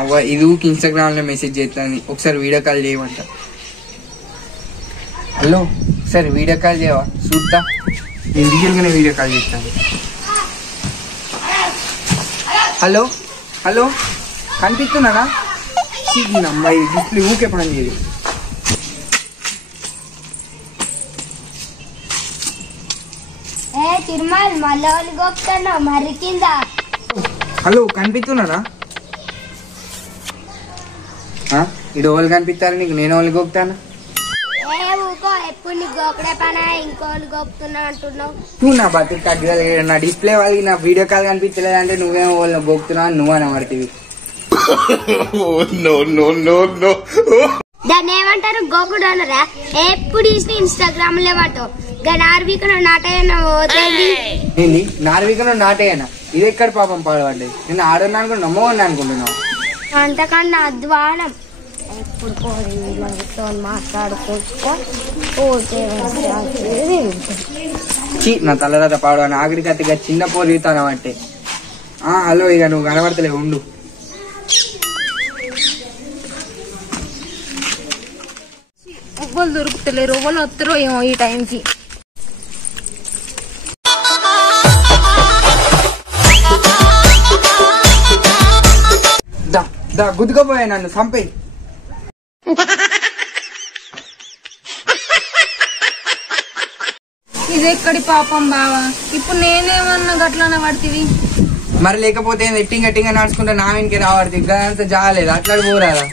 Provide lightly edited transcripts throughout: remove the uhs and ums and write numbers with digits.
అవ్వ ఇది ఇన్స్టాగ్రామ్ లో మెసేజ్ చేస్తాను, ఒకసారి వీడియో కాల్ చేయమంట. హలో ఒకసారి వీడియో కాల్ చేయవా చూద్దా, నేను రియల్ గానే వీడియో కాల్ చేస్తాను. హలో హలో కనిపిస్తున్నానా? అమ్మాయి డిస్ప్లే ఊకే పని చేయదు. హలో కనిపిస్తున్నానా? ఇడు వాళ్ళు కనిపిస్తారు నీకు, నేను వాళ్ళు గోపుతాను. నువ్వు నా బతుకు కట్టగలిగా, నా డిస్ప్లే వాళ్ళకి నా వీడియో కాల్ కనిపించలేదంటే నువ్వేమో వాళ్ళని గోపుతున్నావు, నువ్వు అని పడుతుంది. దాన్ని ఏమంటారు? గోకుడు అనరా? ఎప్పుడు చూసిన ఇన్స్టాగ్రామ్ లేవాటో నార్వికను ఏంది నార్వికను నాటేయనా? ఇది ఎక్కడ పాపం పాడబడ్డది? నేను ఆడన్నా అనుకుని నమ్మవని అనుకుంటున్నావు. అంతకన్నా అధ్వానం. ఎప్పుడు నా తలరాత పాడు ఆఖరికి అతిగా చిన్న పోలితాను అంటే. హలో ఇక నువ్వు కనబడతలే ఉండు. ఎవ్వరు దొరుకుతలేరు, ఎవరు వస్తారో ఏమో ఈ టైంకి. గుద్దుకోపోయా నన్ను చంపే. ఇది ఎక్కడి పాపం బావా, ఇప్పుడు నేనేమన్నా గట్లనే పడుతుంది. మరి లేకపోతే ఎట్టింగ్ నడుచుకుంటా నా ఇంటికి రావడుతుంది, అంత జాలేదు అట్లా పోరాదా?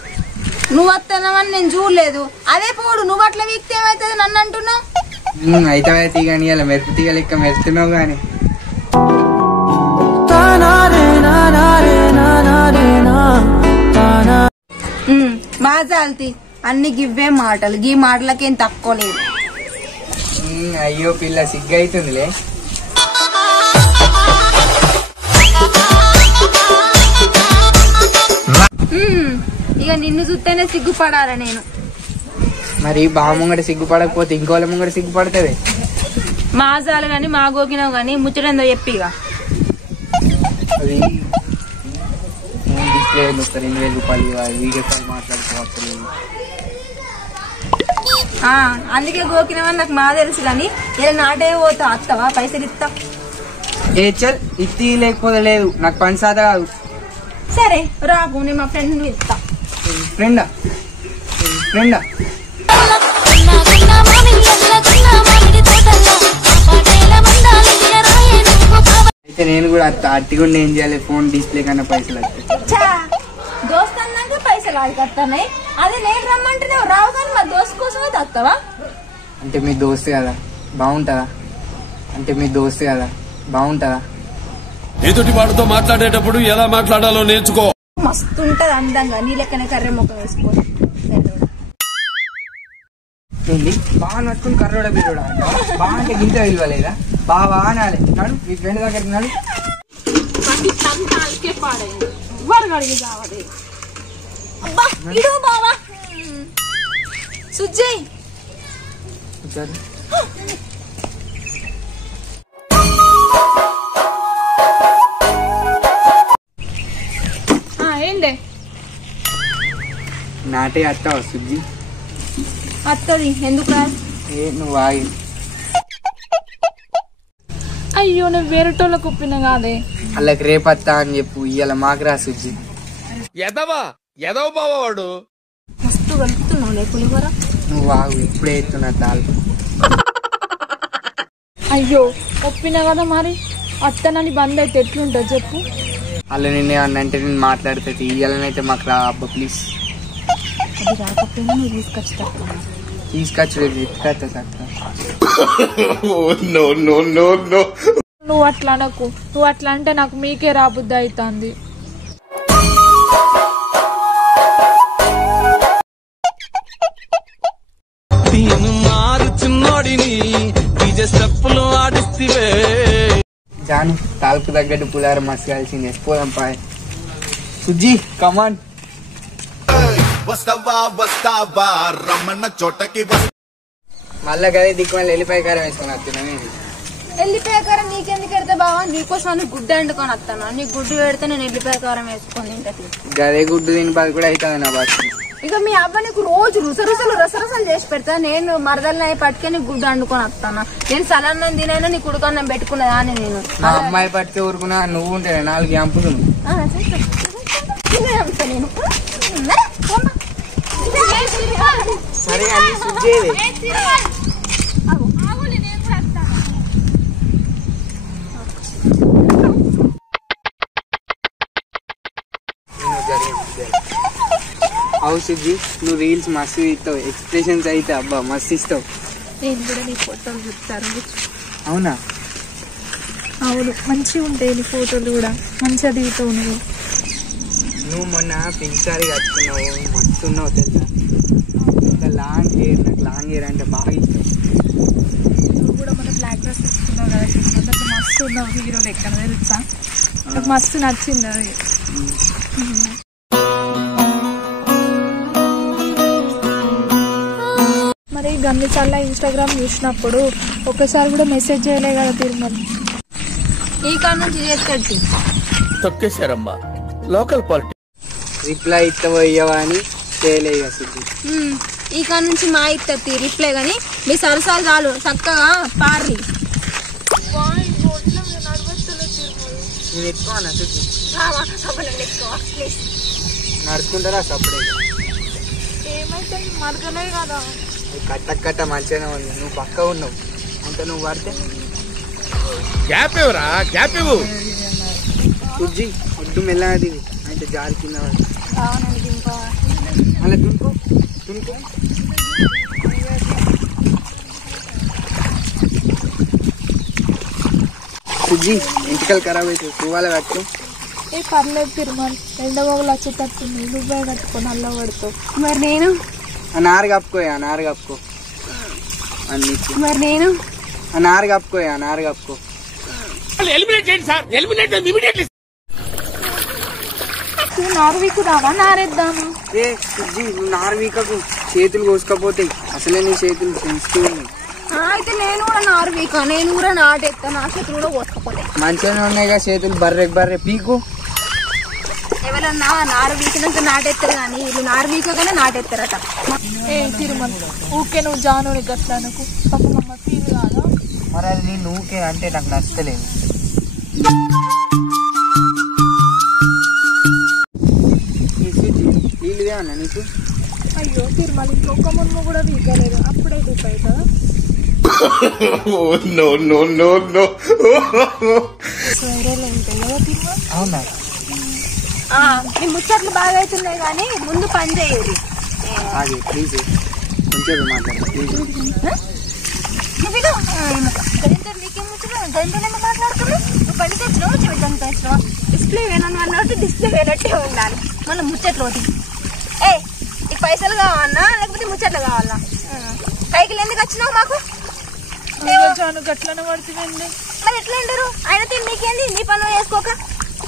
నువ్వు వస్తానవని నేను చూడలేదు, అదే పోడు. నువ్వు అట్లా వీక్తే ఏమైతుంది నన్ను అంటున్నావు? అయితే తీగని ఇలా మెరుపు తీగ లెక్క మెరుస్తున్నావు గాని. మాజాల్తి అన్ని గివ్వే మాటలు, గీ మాటలకేం తక్కువ లేదు. అయ్యో పిల్ల సిగ్గు అవుతుందిలే. ఇక నిన్ను చూస్తేనే సిగ్గుపడాలా నేను. మరి బా ముంగట సిగ్గుపడకపోతే ఇంకోళ్ళ ముంగట సిగ్గుపడుతుంది. మాజాలు గాని మా గోకినావు గాని ముచ్చటేందో చెప్పిగా. అది డిస్ప్లే 2,000 రూపాయలు వీడియో కాల్ మాట్లాడుకోవచ్చు. అందుకే గోకినావని నాకు మా తెలుసు కానీ ఇలా నాటే పోతా అత్తవా పైసలు ఇస్తా. చల్ ఇత్తి లేకపోతే లేదు, నాకు పని సాదా కాదు. సరే రాకు, నేను మా ఫ్రెండ్ ఇస్తా. ఫ్రెండా? అయితే నేను కూడా అట్టిగుండి ఏం చేయాలి? ఫోన్ డిస్ప్లే కన్నా పైసలు వస్తాయి. దోస్త్ అన్నాక పైసలు ఆడికొస్తాయి. అదే నేను రమ్మంటే రావు కానీ మా దోస్త్ కోసమే తస్తావా? అంటే మీ దోస్తు కదా బాగుంటుందా? ఎదుటి వాడితో మాట్లాడేటప్పుడు ఎలా మాట్లాడాలో నేర్చుకో. మస్తు ఉంటది అందంగా, నీ లెక్కనే కర్రె ముఖం వేసుకో. బాగా నడుచుకుని కర్రోడ బిర్రోడా బాగా అంటే గింత విలువలేదా? బాగా అనాలి. నాడు మీ ఫ్రెండ్ దగ్గరికి నాడు. సుజ్జయ్ ఏంటి నాటే అత్తావా సుజ్జి? అత్తది ఎందుకు రా? నువ్వు ఆగి. అయ్యో నేను వేరేటోళ్ళకు ఒప్పిన కాదే. వాళ్ళకి రేపత్తా అని చెప్పు, ఇవాళ మాకు రా సుజ్జి. ఎదవ బావాడు మస్తు కలుపుతున్నావు లేకునివరా. నువ్వు ఆగు, ఇప్పుడే ఎత్తున్నా తాలు. అయ్యో ఒప్పినా కదా, మరి అత్తనని బంద్ అయితే ఎట్లుంటుంది చెప్పు. అలా నిన్నే అన్నంటే నేను మాట్లాడుతుంది. ఇయ్యాలనైతే మాకు రా అబ్బా ప్లీజ్. అది రాకపోయినా నువ్వు తీసుకొచ్చి రేపు ఎత్తుకొస్తా. నువ్వు అట్లా అనకు, నువ్వు అట్లా అంటే నాకు మీకే రాబుద్ది అవుతుంది. జాను తాల్పు తగ్గట్టు పులారం మస్తు కలిసింది, వేసిపోదాం పాయ్. సుజ్జి కమాన్. మళ్ళా కదే దిక్కు వెళ్ళిపోయి కారం వేసుకుని వస్తున్నాను. ఎల్లిపాయ కారం నీకెందుకు పెడతా బావా? నీకోసం అని గుడ్డు వండుకొని వస్తాను. నీకు గుడ్డు పెడితే నేను ఎల్లిపాయ కారం వేసుకొని తింటది. గదే గుడ్డు తిని బాధ కూడా అవుతుంది నా బాధ. ఇక మీ అవ్వ నీకు రోజు రసరసాలు చేసి పెడతా. నేను మరదల్ని పట్టుకొని గుడ్డు వండుకొని వస్తాను. నేను సలన్నం తినైనా నీ కుడుకన్నం పెట్టుకున్నదా అని నేను. మా అమ్మాయి పట్టుకే ఊరుకున్నా, నువ్వు ఉంటే 4 అంపులు నేను సరే అని సుజ్జేది. అవు సుజ్జి, నువ్వు రీల్స్ మస్తు ఇస్తావు, ఎక్స్ప్రెషన్స్ అయితే అబ్బా మస్తు ఇస్తావు. నేను కూడా నీ ఫోటోలు చూస్తాను. అవునా? అవును, మంచిగా ఉంటాయి నీ ఫోటోలు కూడా, మంచిగా దిగుతావు నువ్వు. నువ్వు మొన్న పింక్ సారీ కట్టుకున్నావు, మస్తు ఉన్నావు తెలుసా. ఇంకా లాంగ్ హెయిర్, నాకు లాంగ్ హెయిర్ అంటే బాగా ఇష్టం. నువ్వు కూడా మన బ్లాక్ డ్రెస్ తీసుకున్నావు కదా, అందుకు మస్తు ఉన్నావు హీరో లెక్కన తెలుసా. నాకు మస్తు నచ్చింది అది. మరి గన్నిసార్లు ఇన్స్టాగ్రామ్ చూసినప్పుడు ఒకసారి కూడా మెసేజ్ చేయలే కదా తిరుమల. ఈ కాడ నుంచి చేసి తొక్కేశారమ్మా లోకల్ పాలిటిక్స్. రిప్లై ఇస్తావో ఇయ్యవా అని చేయలే ఇక సుజ్జి. ఈ కాడ నుంచి మా ఇస్తుంది రిప్లై కానీ మీ సరసాలు చాలు చక్కగా పార్రి. నేను ఎత్తుకోనా సుజ్జి? నడుచుకుంటారా సప్పుడే? ఏమైతే మరగలే కదా. కట్ట మంచిగానే ఉంది, నువ్వు పక్క ఉన్నావు అంత. నువ్వు పడితే గ్యాప్ ఇవ్వరా, గ్యాప్ ఇవ్వు. సుజ్జి ఒడ్డు మెల్లగా దిగు, అయితే జారి కింద అలా దునుకో. సుజ్జి ఇంటికలు ఖరాబ్ అవుతాయి, పువ్వాల కట్టు. ఏ పర్లేదు తిరుమల, ఎండబోగులు వచ్చేటట్టుంది, నువ్వే కట్టుకో, నల్ల పడుతావు. మరి నేను ఆ నారు కప్పుకో మరి నేను ఆ నారు కప్పుకో. ఎలిమినేట్ చేయండి సార్, ఎలిమినేట్ ఇమిడియట్లీ. నారు వీకుదామా నారేద్దామా? ఏ సుజ్జి, నువ్వు నారు వీకకు, చేతులు కోసుకపోతాయి. అసలే నీ చేతులు సెన్సిటివ్ ఉన్నాయి. అయితే నేను కూడా నారు వీక, నేను కూడా నాటెత్తా, నా చేతులు కూడా కోసుకపోతాయి. మంచిగానే ఉన్నాయిగా చేతులు, బర్రె పీకు. ఎవరన్నా నారు వీకినాక నాటెత్తారు కానీ వీళ్ళు నారు వీకగానే నాటెత్తారట. ఏ తిరుమల, ఊకే నువ్వు జాను గట్లా అనుకో, పాపం అమ్మ ఫీల్ కాదా? మరి అది నేను ఊకే అంటే నాకు నచ్చలేదు. నీళ్ళు ఏమన్నా నీకు? అయ్యో తిరుమల, ఇంకొక మున్ను కూడా వీకలేదు, అప్పుడే రూపాయి కదా. సరేలే ఉంటాయి కదా తిరుమల. అవునా? మీ ముచ్చట్లు బాగా అవుతున్నాయి కానీ ముందు పని చేయదు. అది ప్లీజ్ కొంచెం మాట్లాడు ప్లీజ్. నీకేం ముచ్చట్లు గంటనేమో మాట్లాడుతున్నావు. నువ్వు పని తెచ్చినావు, చెవిటం తెచ్చినావు, డిస్ప్లే వేనని అన్నట్టు డిస్ప్లే వేనట్టే ఉండాలి. మళ్ళీ ముచ్చట్లు ఒకటి. ఏ ఈ పైసలు కావాలన్నా లేకపోతే ముచ్చట్లు కావాలన్నా? కైకిలు ఎందుకు వచ్చినావు మాకు? గట్లనే పడుతుందండి. మరి ఎట్లా అంటారు? ఆయన తిని నీకేంది, నీ పనులు వేసుకోక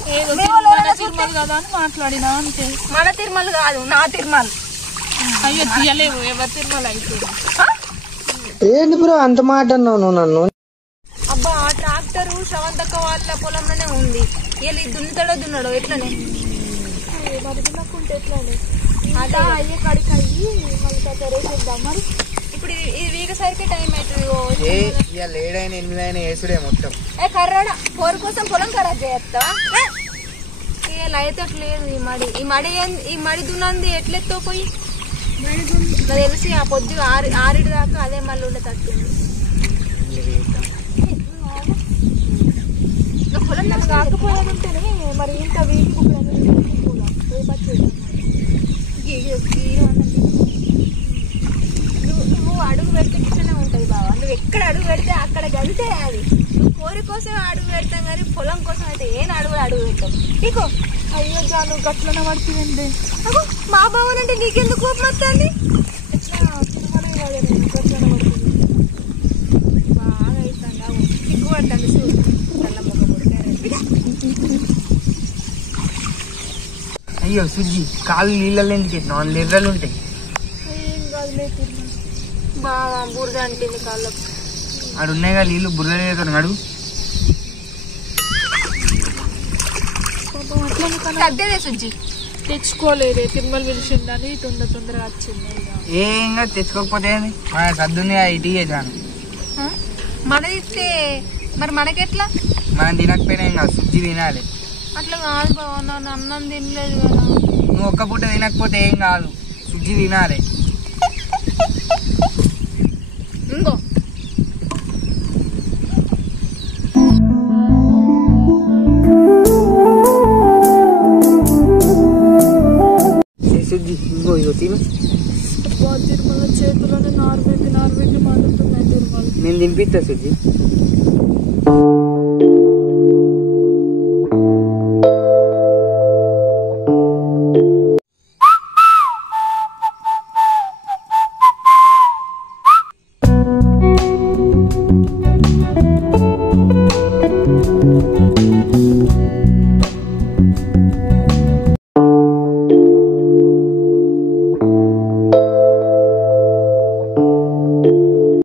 తిరుమల కదా అని మాట్లాడినా అంతే. మన తిరుమల కాదు, నా తిరుమల. అయ్యో తీయలేవు, ఎవరి తిరుమల అయితే. ఏంటి బ్రో అంత మాట అన్నావు నువ్వు నన్ను? అబ్బా ట్రాక్టర్ శ్రవంతక్క వాళ్ళ పొలంలోనే ఉంది. వీళ్ళు దున్నుతాడో ఎట్లనే అదే అయ్యే కాడికి అయ్యి మళ్ళీ తెరేసేద్దాం. మరి ఇప్పుడు ఇది వీగసరికి టైం అవుతుంది. లేడైనా 8 అయినా వేసుడే మొత్తం. ఏ కర్రాడ పోరు కోసం పొలం ఖరాబ్ చేస్తావా? అయితే లేదు ఈ మడి దున్నంది ఎట్లెత్తో పోయి నాకు తెలిసి ఆ పొద్దు 6 దాకా అదే మళ్ళీ ఉండే తట్టుంది. పొలం కాకపోయేది ఉంటేనే మరి ఇంత వీక్ నువ్వు అడుగు పెడితే ఇట్లనే ఉంటది బావా. నువ్వు ఎక్కడ అడుగు పెడితే అక్కడ గంతే అది. నువ్వు కోరి కోసం అడుగు పెడతాం కానీ పొలం కోసం అయితే ఏం అడుగు పెట్టావు నీకు. అయ్యో జాను గట్లనే పడుతుందండి. మా బావనంటే నీకెందుకు కోపం వస్తుంది? బాగా అవుతుంది, సిగ్గు పడుతుంది చూడు. నల్ల మొక్క అయ్యో సుజ్జి, కాళ్ళు నీళ్ళలో ఎందుకు పెట్టినావు? లిర్రలు ఉంటాయి. ఏం కాదులే బాగా బురద అంటుంది కాళ్ళకు. ఆడు ఉన్నాయిగా నీళ్ళు బుర్ర అడుగు. అదే సుజ్జి తెచ్చుకోలేదే తిరుమల పిలిచిందని తొందరగా వచ్చింది. ఏంగా తెచ్చుకోకపోతే మన సర్దుంది ఇటీ చేశాను. మన ఇస్తే మరి మనకెట్లా? మనం తినకపోయినా ఇంకా సుజ్జి తినాలి. అట్లా కాదు బావ, నన్ను అన్నం తినలేదు కదా. నువ్వు ఒక్క పూట తినకపోతే ఏం కాదు, సుజ్జి తినాలి. ఇంకో సుజ్జి ఇంకో ఇగో తిను. తిరుమల చేతులను నార్వేకి మారుతున్నాయి తిరుమల. నేను తినిపిస్తా సుజ్జి.